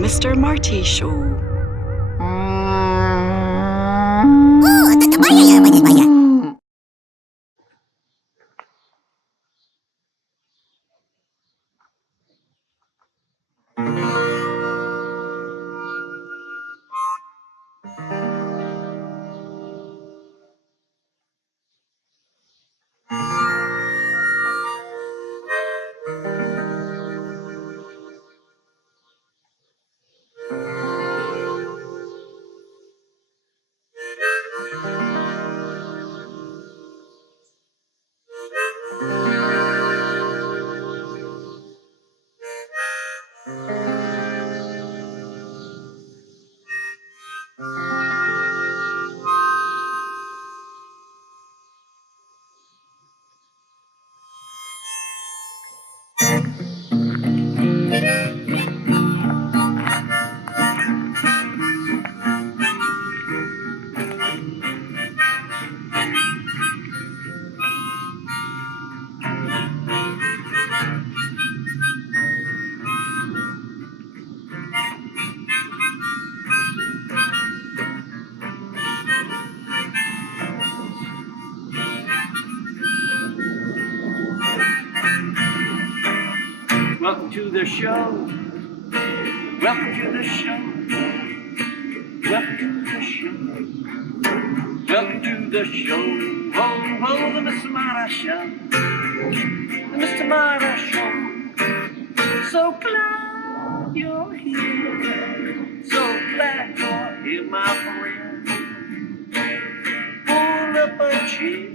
Mr. Marty Show. Welcome to the show. Welcome to the show. Welcome to the show. Welcome to the show. Ho, ho, the Mr. Marty Show. The Mr. Marty Show. So glad you're here. So glad you're here, my friend. Pull up a chair.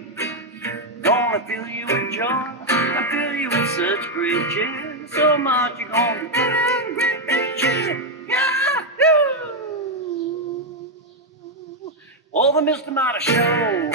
Gonna fill you with joy. I fill you with such great cheer. So much you're gonna get in great big cheer. Yahoo! Oh, the Mr. Marty Show.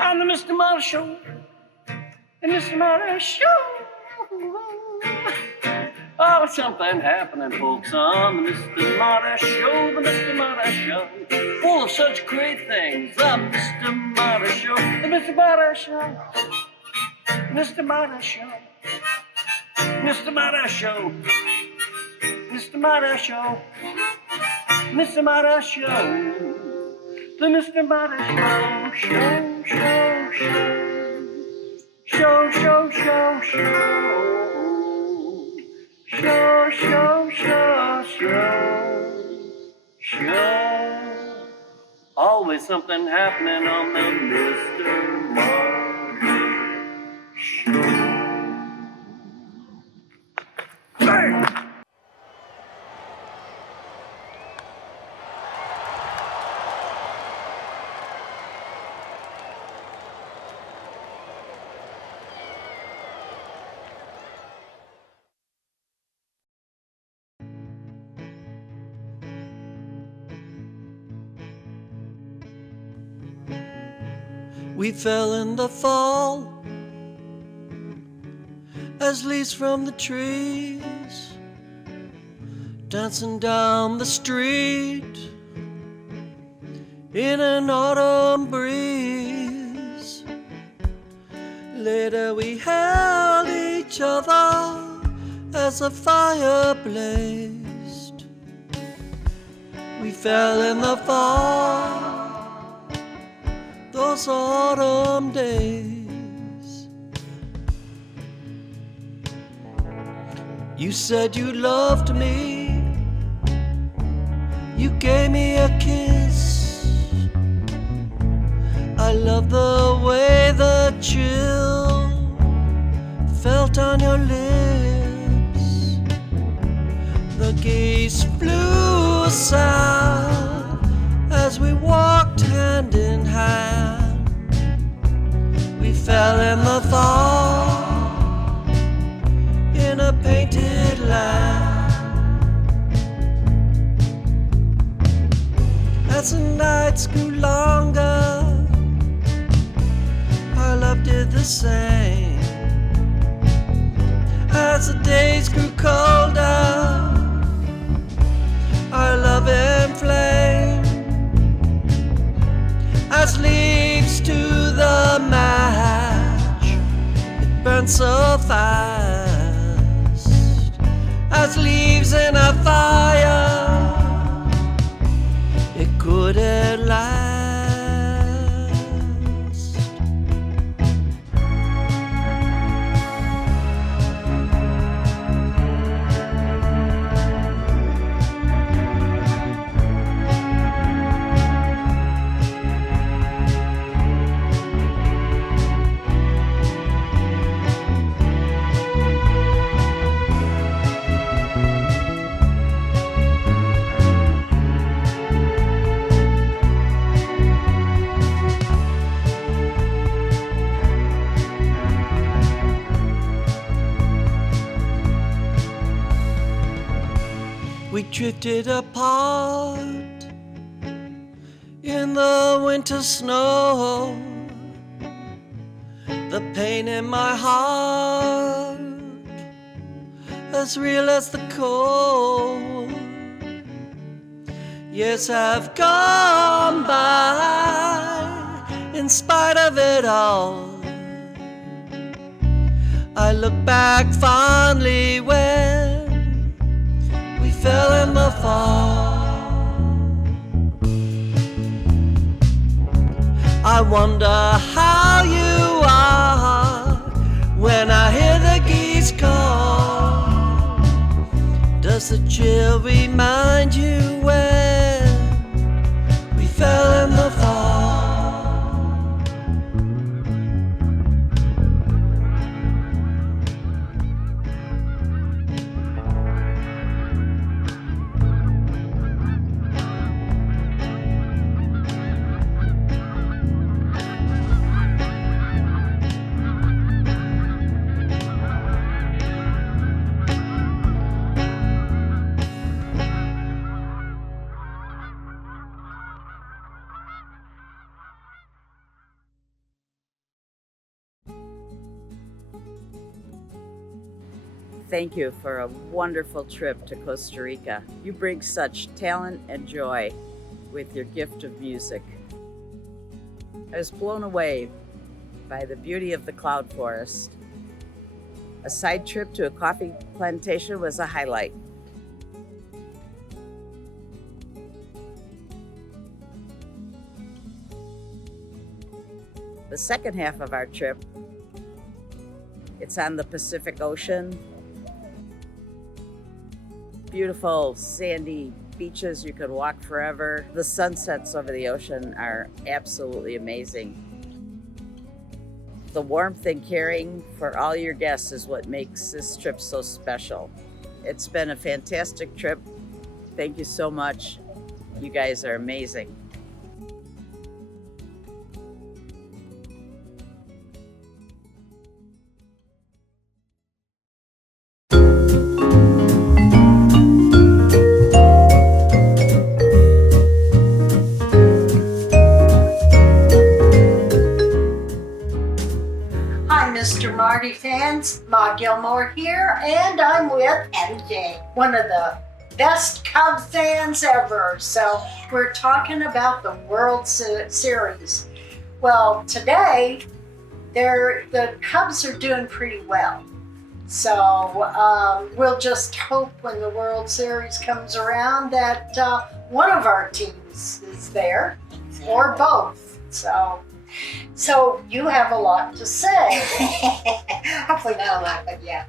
I'm the Mr. Marty Show. The Mr. Marty Show. Oh, something happening, folks, on the Mr. Marty Show. The Mr. Marty Show. Full of such great things. The Mr. Marty Show. The Mr. Marty Show. Mr. Marty Show. Mr. Marty Show. Mr. Marty Show. Mr. Marty Show. The Mr. Marty Show. Show, show, show, show. Show, show, show, show. Always something happening on the Mr. Marty Show. Bang! We fell in the fall as leaves from the trees, dancing down the street in an autumn breeze. Later we held each other as the fire blazed. We fell in the fall, those autumn days. You said you loved me, you gave me a kiss. I love the way the chill felt on your lips. The geese flew south as we walked hand in hand. We fell in the fall in a painted land. as the nights grew longer, our love did the same. As the days grew colder, our love inflamed. As leaves to the match, it burned so fast. As leaves in a fire, it couldn't last. We drifted apart in the winter snow, the pain in my heart as real as the cold. Years have gone by in spite of it all. I look back fondly when we fell in the fall. I wonder how you are when I hear the geese call. Does the chill remind you when we fell in the fall? Thank you for a wonderful trip to Costa Rica. You bring such talent and joy with your gift of music. I was blown away by the beauty of the cloud forest. A side trip to a coffee plantation was a highlight. The second half of our trip, it's on the Pacific Ocean. Beautiful sandy beaches, you could walk forever. The sunsets over the ocean are absolutely amazing. The warmth and caring for all your guests is what makes this trip so special. It's been a fantastic trip. Thank you so much. You guys are amazing. Mr. Marty fans, Ma Gilmore here, and I'm with MJ, one of the best Cub fans ever. So we're talking about the World Series. Well, today, the Cubs are doing pretty well. So we'll just hope when the World Series comes around that one of our teams is there, or both. So you have a lot to say. Hopefully not a lot, but yeah.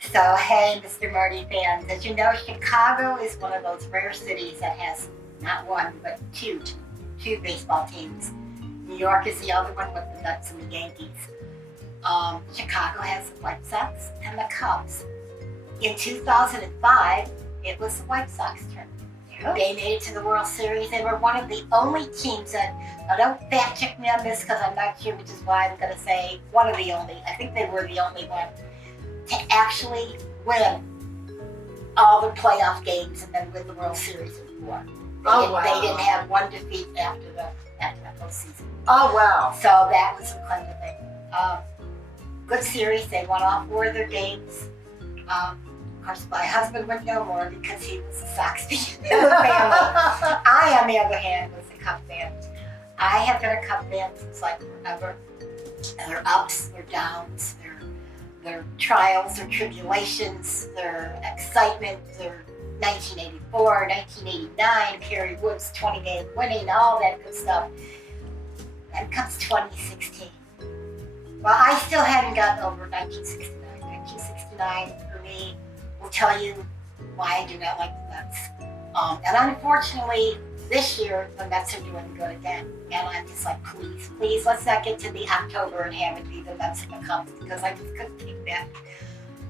So hey, Mr. Marty fans, as you know, Chicago is one of those rare cities that has not one, but two baseball teams. New York is the other one with the Mets and the Yankees. Chicago has the White Sox and the Cubs. In 2005, it was the White Sox turn. They made it to the World Series. They were one of the only teams that, now don't fact check me on this because I'm not sure, which is why I'm going to say one of the only, I think they were the only one, to actually win all the playoff games and then win the World Series in 4. wow. They didn't have one defeat after the postseason. Oh, wow. So that was a kind of thing. Good series. They won all 4 of their games. Of course, my husband went no more because he was a Sox fan in the family. I, on the other hand, was a Cub fan. I have been a Cub fan since like forever. Their ups, their downs, their trials, their tribulations, their excitement, their 1984, 1989, Kerry Wood's 20-game winning, all that good stuff. Then comes 2016. Well, I still hadn't gotten over 1969. 1969 for me will tell you why I do not like the Mets. And unfortunately, this year the Mets are doing good again. And I'm just like, please, let's not get to the October and have it be the Mets and the Cubs, because I just couldn't take that.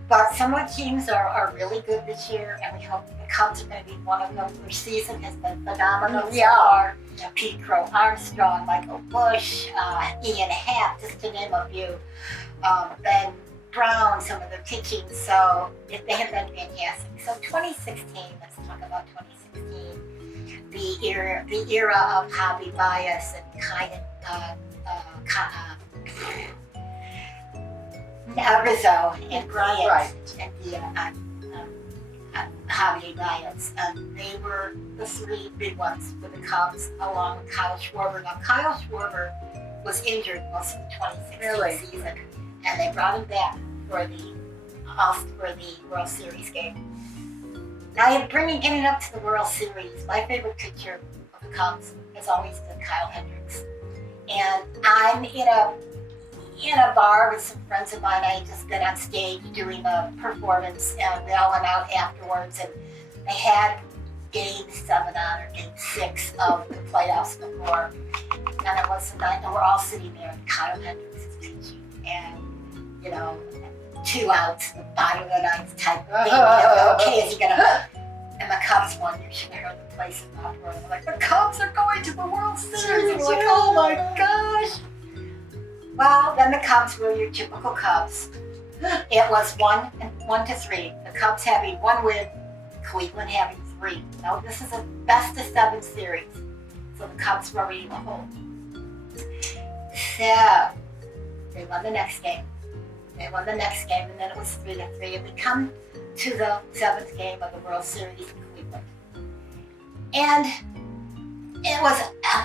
But some of the teams are really good this year, and we hope the Cubs are going to be one of them. Their season has been phenomenal so far. Pete Crow Armstrong, Michael Bush, Ian Happ, just to name a few. Ben Brown, some of their pitching. So they have been fantastic. So 2016, let's talk about 2016. The era of Javi Baez and Rizzo and Bryant and Javi Baez. They were the 3 big ones for the Cubs, along with Kyle Schwarber. Now, Kyle Schwarber was injured most of the 2016 season, and they brought him back for the World Series game. Now, getting up to the World Series, my favorite pitcher of the Cubs has always been Kyle Hendricks. And I'm in a bar with some friends of mine. I had just been on stage doing a performance, and they all went out afterwards, and they had Game 7 on, or Game 6 of the playoffs before. And it was the night, and we're all sitting there, and Kyle Hendricks is pitching, and 2 outs, the bottom of the ninth type thing. Okay, is he gonna? And the Cubs won. You should have heard the place in the uproar. They're like, the Cubs are going to the World Series. And we're like, oh my gosh. Well, then the Cubs were your typical Cubs. It was 1-3. The Cubs having 1 win, Cleveland having 3. Now this is a best of 7 series, so the Cubs were ready to hold. So they won the next game. And then it was 3-3, and we come to the 7th game of the World Series in Cleveland. And it was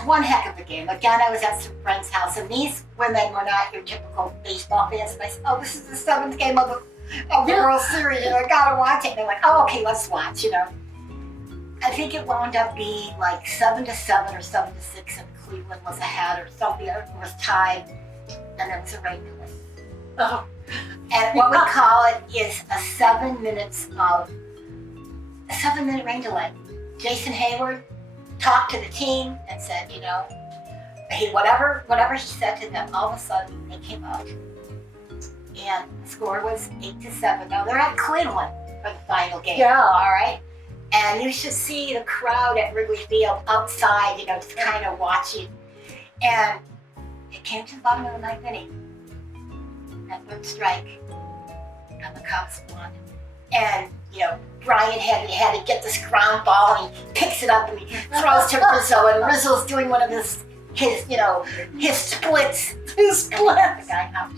one heck of a game. Again, I was at some friend's house, and these women were not your typical baseball fans. And I said, oh, this is the 7th game of the World Series, I gotta watch it. And they're like, oh, okay, let's watch, I think it wound up being like 7-7 or 7-6, and Cleveland was ahead or something, or was tied, and there was a rain delay. Oh. And what we call it is a 7-minute rain delay. Jason Hayward talked to the team and said, whatever he said to them, all of a sudden they came out, and the score was 8-7. Now they're at Cleveland for the final game. Yeah. All right. And you should see the crowd at Wrigley Field outside, just kind of watching. And it came to the bottom of the 9th inning. That 3rd strike, and the Cubs won. And Brian had to get this ground ball, and he picks it up and he throws to Rizzo, and Rizzo's doing one of his splits. The guy out.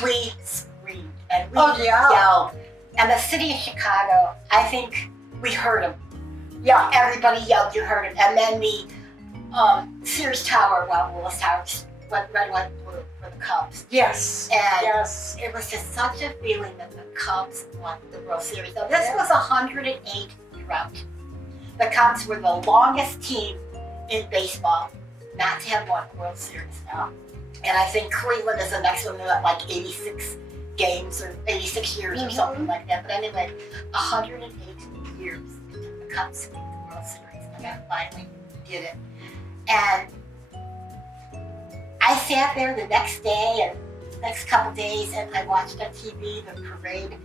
We screamed and we yelled. And the city of Chicago, I think we heard him. Yeah, everybody yelled, you heard him. And then the Sears Tower, Willis Tower, went red, white, blue for the Cubs. Yes. And it was just such a feeling that the Cubs won the World Series. So this was a 108 drought. The Cubs were the longest team in baseball not to have won the World Series now. And I think Cleveland is the next one at like 86 games or 86 years or something like that. But anyway, 108 years it took the Cubs to make the World Series, and they finally did it. And I sat there the next day and the next couple days, and I watched on TV the parade.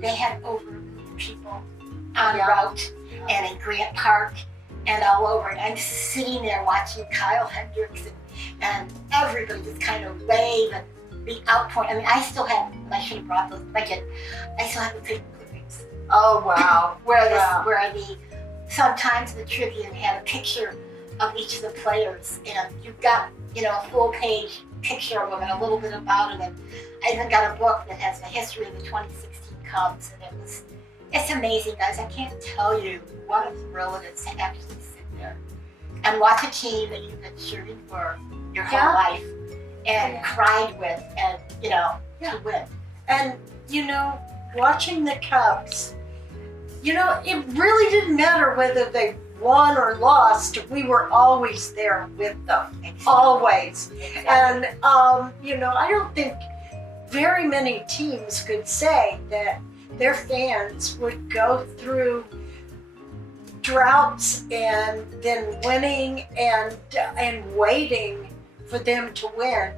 They had over 1 million people on route and in Grant Park and all over. And I'm sitting there watching Kyle Hendricks and everybody just kind of wave and the outpouring. I mean, I still have, and I should have brought those, but I didn't. I still have the paper clippings. Oh, wow. where the sometimes the Tribune had a picture of each of the players, and you've got, a full page picture of them and a little bit about them. And I even got a book that has the history of the 2016 Cubs, and it's amazing, guys. I can't tell you what a thrill it is to actually sit there and watch a team that you've been cheering for your whole life and cried with, and to win. And watching the Cubs, it really didn't matter whether they won or lost. We were always there with them, always. And I don't think very many teams could say that their fans would go through droughts and then winning and waiting for them to win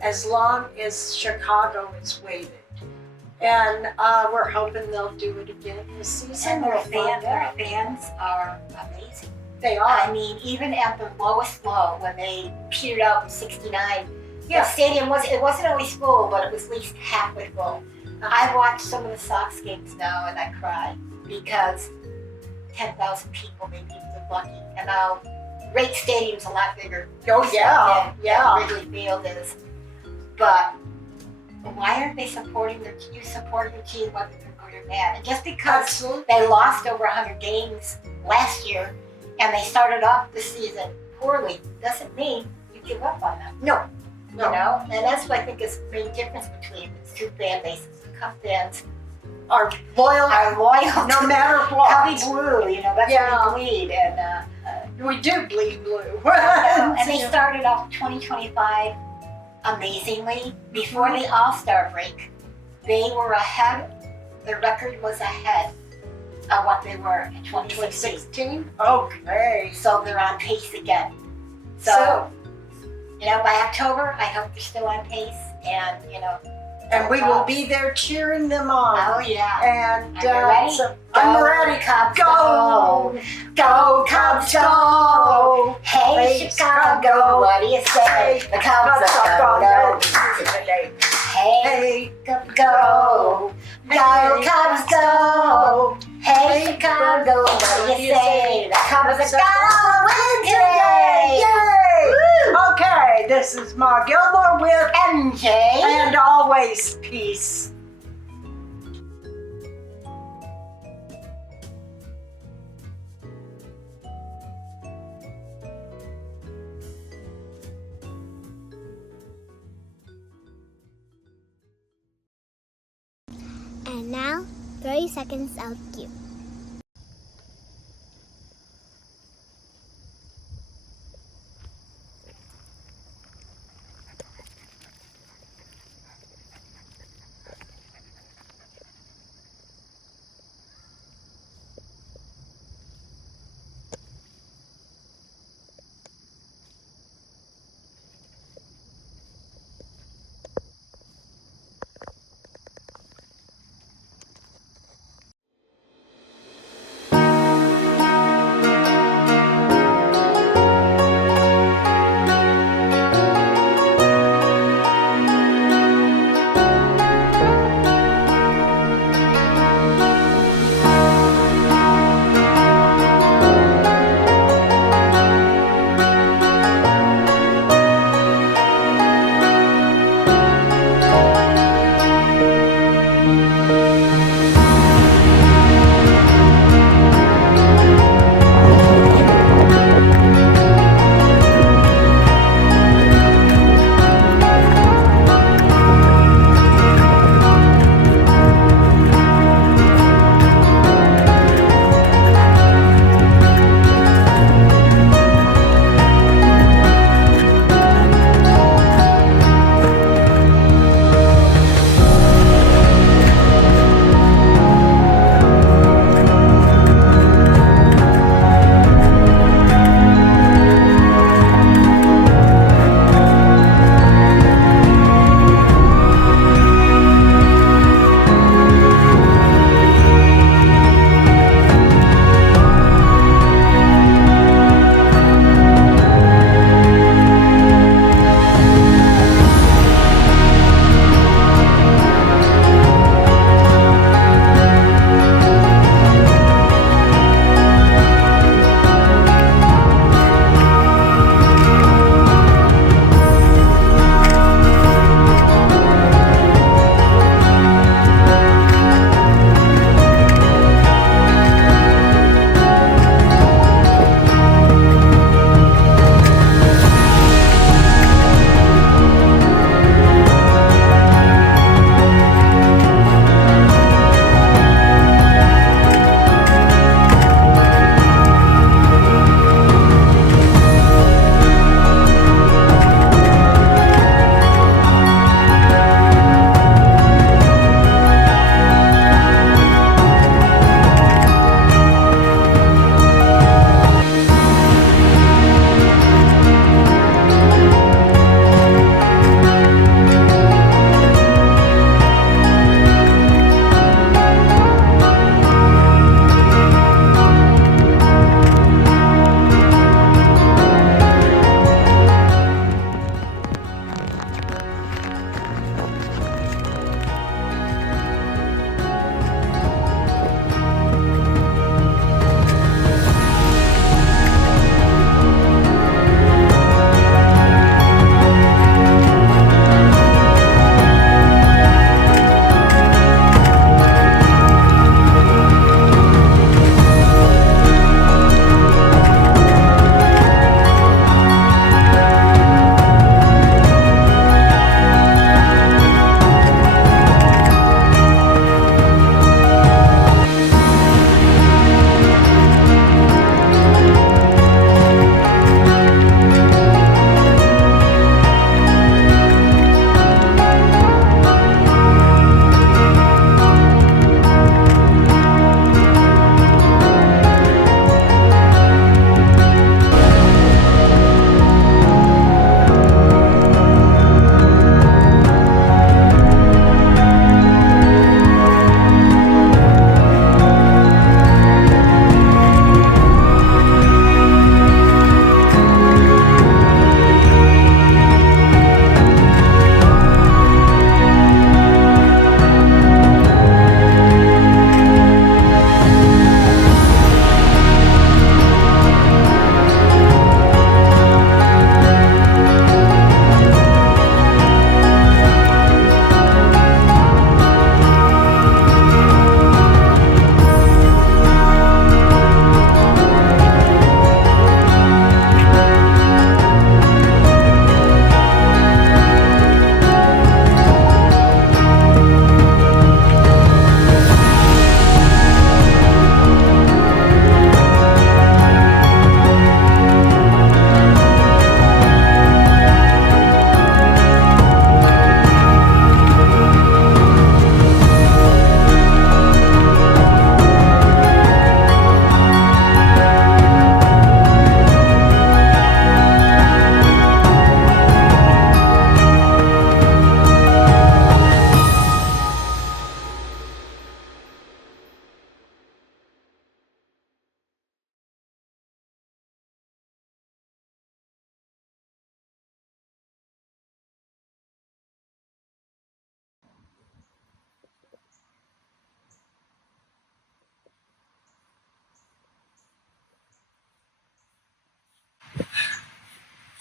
as long as Chicago has waited. And we're hoping they'll do it again this season. And their fans are amazing. They are. I mean, even at the lowest low, when they petered out in '69, the stadium wasn't always full, but it was at least halfway full. I watch some of the Sox games now and I cry because 10,000 people maybe were lucky. And now Rate Stadium's a lot bigger. Oh yeah, than Wrigley Field is. But why aren't they supporting their team whether they're good or bad? And just because they lost over 100 games last year and they started off the season poorly doesn't mean you give up on them. No. And that's what I think is the main difference between the two fan bases. The Cub fans are loyal no matter what. Cubby blue, that's what we bleed, and we do bleed blue. and they started off 2025 amazingly. Before the All-Star break, they were ahead. The record was ahead of what they were in 2016. Okay. So they're on pace again. So by October, I hope they're still on pace, and and we will be there cheering them on. Oh yeah. And are you ready? I'm ready. Cubs, go, go, Cubs, go! Hey, Chicago, what do you say? The Cubs are going. Hey, Cubs, go! Go, Cubs, go! Hey, Chicago, what do you say? The Cubs are going to win today! Yay! Okay, this is Ma Gilmore with MJ. And always peace. And now, 30 seconds of cue.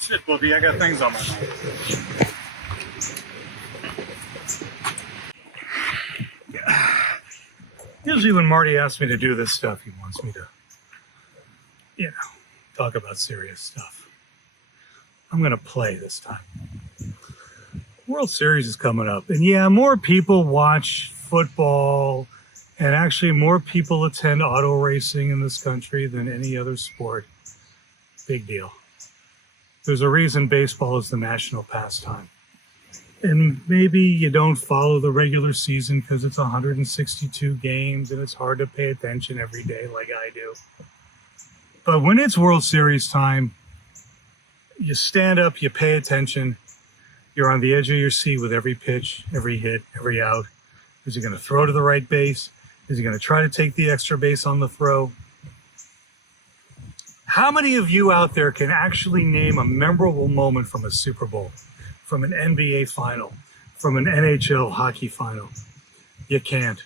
Shit, Bubby, I got things on my mind. Usually when Marty asks me to do this stuff, he wants me to, talk about serious stuff. I'm going to play this time. World Series is coming up. And yeah, more people watch football, and actually more people attend auto racing in this country than any other sport. Big deal. There's a reason baseball is the national pastime. And maybe you don't follow the regular season because it's 162 games and it's hard to pay attention every day like I do. But when it's World Series time, you stand up, you pay attention. You're on the edge of your seat with every pitch, every hit, every out. Is he going to throw to the right base? Is he going to try to take the extra base on the throw? How many of you out there can actually name a memorable moment from a Super Bowl, from an NBA final, from an NHL hockey final? You can't.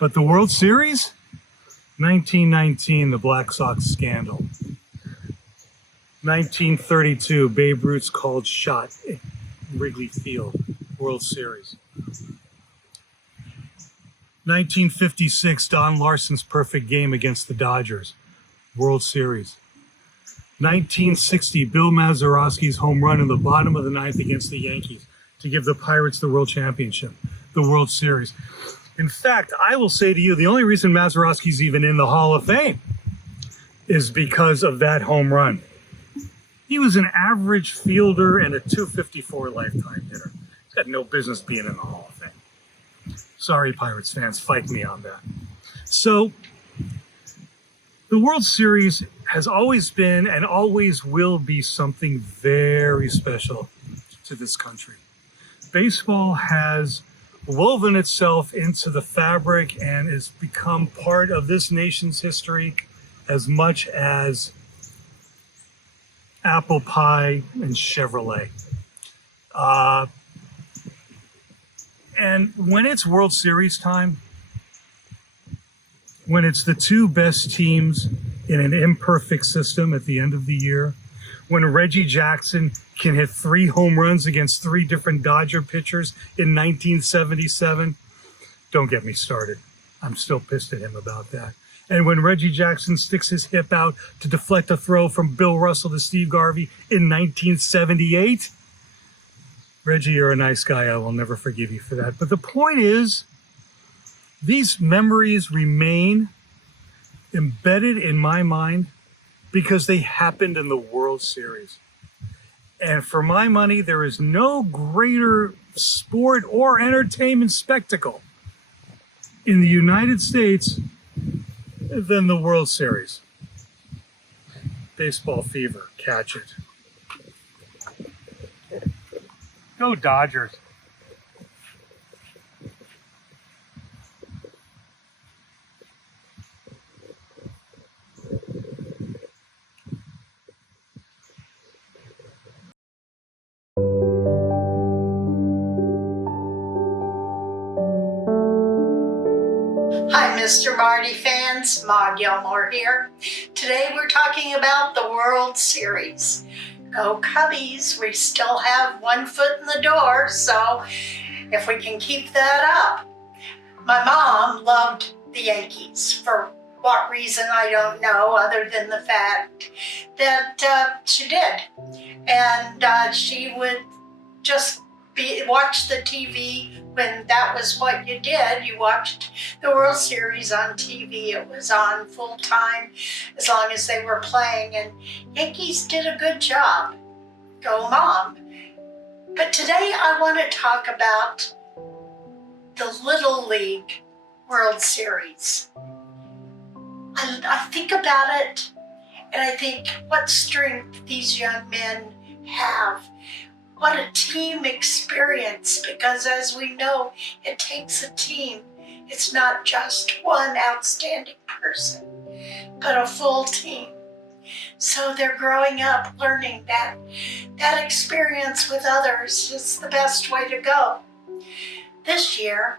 But the World Series? 1919, the Black Sox scandal. 1932, Babe Ruth's called shot at Wrigley Field, World Series. 1956, Don Larson's perfect game against the Dodgers, World Series. 1960, Bill Mazeroski's home run in the bottom of the ninth against the Yankees to give the Pirates the World Championship, the World Series. In fact, I will say to you, the only reason Mazeroski's even in the Hall of Fame is because of that home run. He was an average fielder and a .254 lifetime hitter. He's got no business being in the Hall of Fame. Sorry, Pirates fans, fight me on that. So, the World Series has always been and always will be something very special to this country. Baseball has woven itself into the fabric and has become part of this nation's history as much as apple pie and Chevrolet. And when it's World Series time, when it's the two best teams in an imperfect system at the end of the year, when Reggie Jackson can hit 3 home runs against 3 different Dodger pitchers in 1977, don't get me started. I'm still pissed at him about that. And when Reggie Jackson sticks his hip out to deflect a throw from Bill Russell to Steve Garvey in 1978, Reggie, you're a nice guy. I will never forgive you for that. But the point is, these memories remain embedded in my mind because they happened in the World Series. And for my money, there is no greater sport or entertainment spectacle in the United States than the World Series. Baseball fever, catch it. Go Dodgers. Hi, Mr. Marty fans. Ma Gilmore here. Today we're talking about the World Series. Go Cubbies. We still have one foot in the door, so if we can keep that up. My mom loved the Yankees. For what reason, I don't know, other than the fact that she did. And she would just watch the TV when that was what you did. You watched the World Series on TV. It was on full time as long as they were playing, and Yankees did a good job. Go Mom. But today I want to talk about the Little League World Series. I think about it and I think what strength these young men have. What a team experience, because as we know, it takes a team. It's not just one outstanding person, but a full team. So they're growing up learning that experience with others is the best way to go. This year,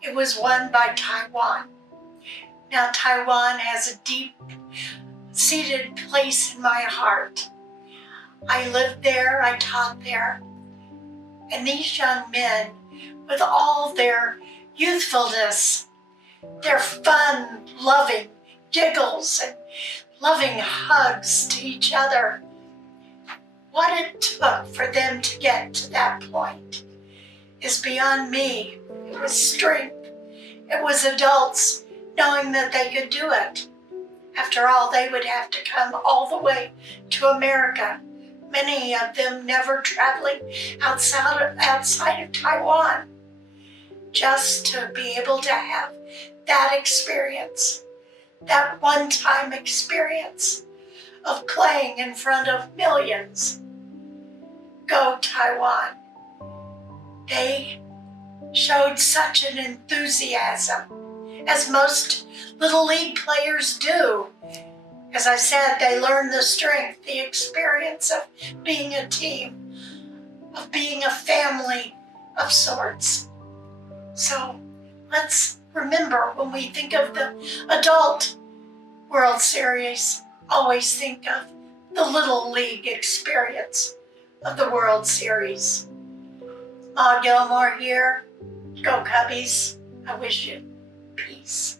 it was won by Taiwan. Now, Taiwan has a deep-seated place in my heart. I lived there, I taught there. And these young men, with all their youthfulness, their fun, loving giggles and loving hugs to each other, what it took for them to get to that point is beyond me. It was strength. It was adults knowing that they could do it. After all, they would have to come all the way to America, many of them never traveling outside of Taiwan, just to be able to have that experience, that one-time experience of playing in front of millions. Go Taiwan. They showed such an enthusiasm, as most Little League players do. As I said, they learn the strength, the experience of being a team, of being a family of sorts. So let's remember, when we think of the adult World Series, always think of the Little League experience of the World Series. Ma Gilmore here. Go Cubbies. I wish you peace.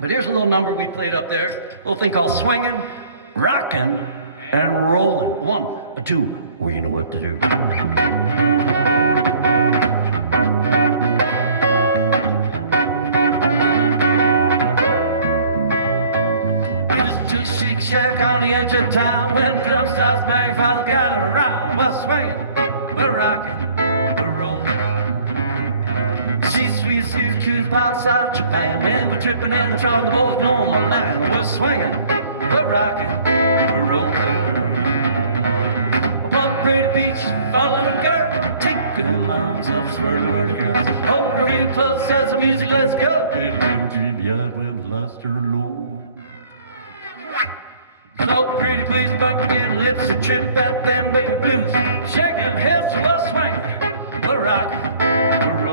But here's a little number we played up there. A little thing called swinging, rocking, and rolling. 1, 2, well, you know what to do. It is to Shake Shack on the edge of town. When the drum starts bang, father got a rock. We're swinging, we're rocking, we're rolling. Sweet sooth outside Japan, and we're tripping in the trunk, both know my mind. We're swinging, we're rocking, we're rolling. Pump pretty beach, follow a girl, take good lines up, swirling girls. Hold her real close, set some music, let's go. Dreamy eyed with the lights turned low. So pretty, please bunk again, let's a trip at them baby blues. Shaking hips, we're swinging, we're rocking, we're rolling.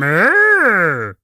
Moo!